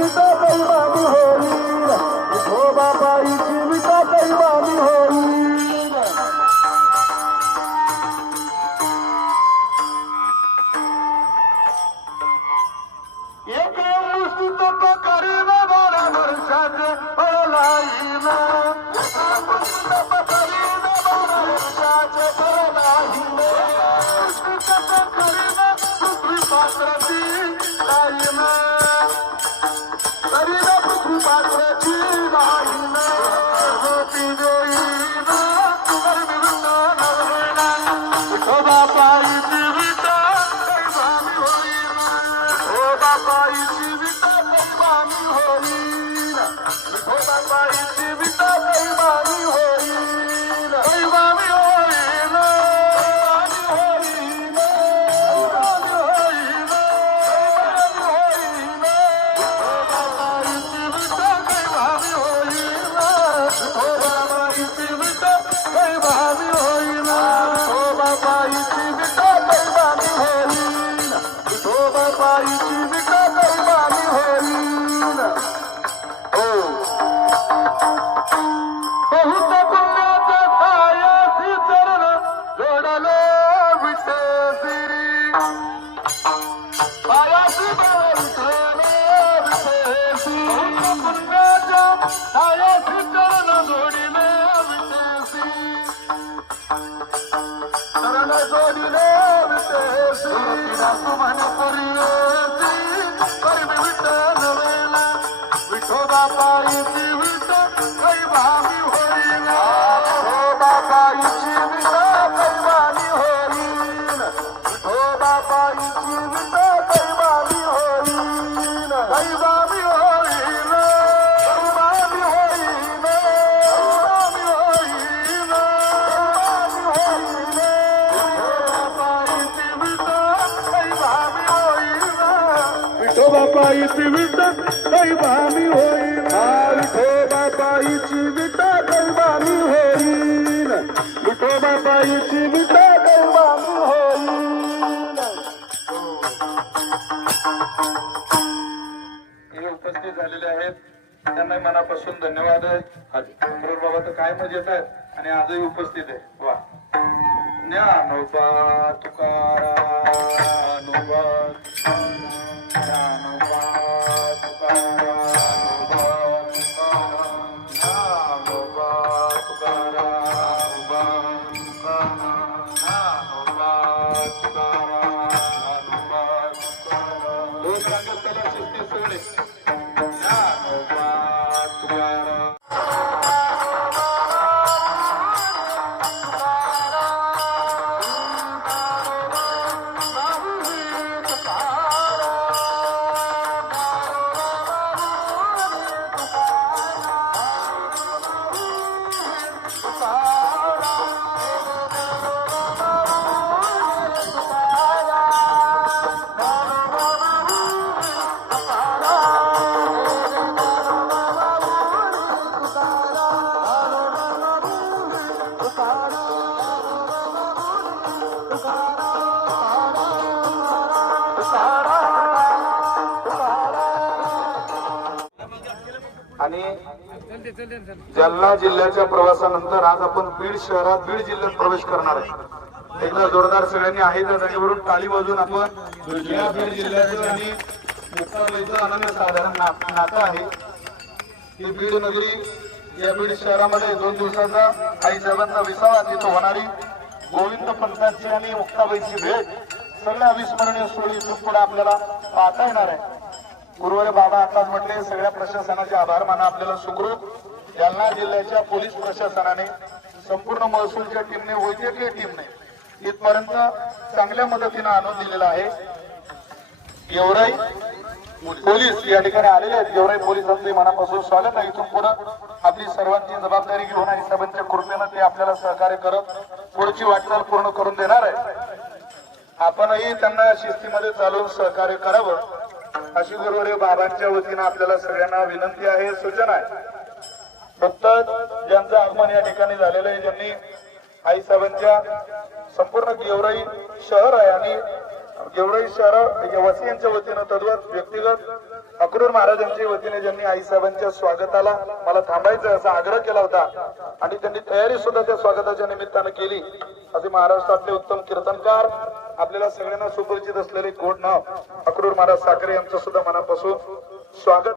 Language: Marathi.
विटा कैवानी होईल विठोबा पायीची विटा कैवानी होईल पायीची विटा कैवानी होईल विठोबा पायीची विटा कैवानी होईल विठोबा पायीची विटा कैवानी होईल हे उपस्थित झालेले आहेत त्यांना मनापासून धन्यवाद. बाबा तर काय मजा येत आहेत आणि आजही उपस्थित आहे. वा ज्ञानोबा तुकाराम ज्ञानोबा आणि जालना जिल्ह्याच्या प्रवासानंतर आज आपण बीड शहरात बीड जिल्ह्यात प्रवेश करणार आहे. एकदा जोरदार सगळ्यांनी आहे त्या जागेवरून टाळी वाजून आपण या बीड जिल्ह्याचं आणि मुक्ताबाईचं अनन्य साधारण नातं आहे. ही बीड नगरी या बीड शहरामध्ये 2 दिवसाचा आईसाहेबांचा विसावा तिथं होणारी गोविंद पंतांची आणि मुक्ताबाईची भेट सगळ्या अविस्मरणीय सोयी इथून पुढे आपल्याला पाहता येणार आहे. गुरुवारी बाबा आताच म्हटले सगळ्या प्रशासनाचे आभार माना. आपल्याला सुखरूप जालना जिल्ह्याच्या पोलीस प्रशासनाने संपूर्ण महसूलच्या टीमने वैद्यकीय टीमने इथपर्यंत चांगल्या मदतीने आणून दिलेला आहे. गेवराई पोलीस या ठिकाणी आलेले आहेत. गेवराई पोलिसांचे मनापासून स्वागत आहे. इथून पुढे आपली सर्वांची जबाबदारी घेऊन आणि साहेबांच्या कृपेने ते आपल्याला सहकार्य करत पुढची वाटचाल पूर्ण करून देणार आहे. आपणही त्यांना शिस्तीमध्ये चालून सहकार्य करावं अशी गुरुवारी बाबांच्या वतीने आपल्याला सगळ्यांना विनंती आहे, सूचना आहे. फक्त ज्यांचं आगमन या ठिकाणी झालेलं आहे, ज्यांनी आई साहेबांच्या संपूर्ण गेवराई शहर आहे आणि एवढंही शहर वसियांच्या वतीनं तद्वत व्यक्तिगत अक्रूर महाराजांच्या वतीने ज्यांनी आईसाहेबांच्या स्वागताला मला थांबायचं असा आग्रह केला होता आणि त्यांनी तयारी सुद्धा त्या स्वागताच्या निमित्तानं केली असे महाराष्ट्रातले उत्तम कीर्तनकार आपल्याला सगळ्यांना सुपरिचित असलेले गोड नाव अक्रूर महाराज साखरे यांचं सुद्धा मनापासून स्वागत.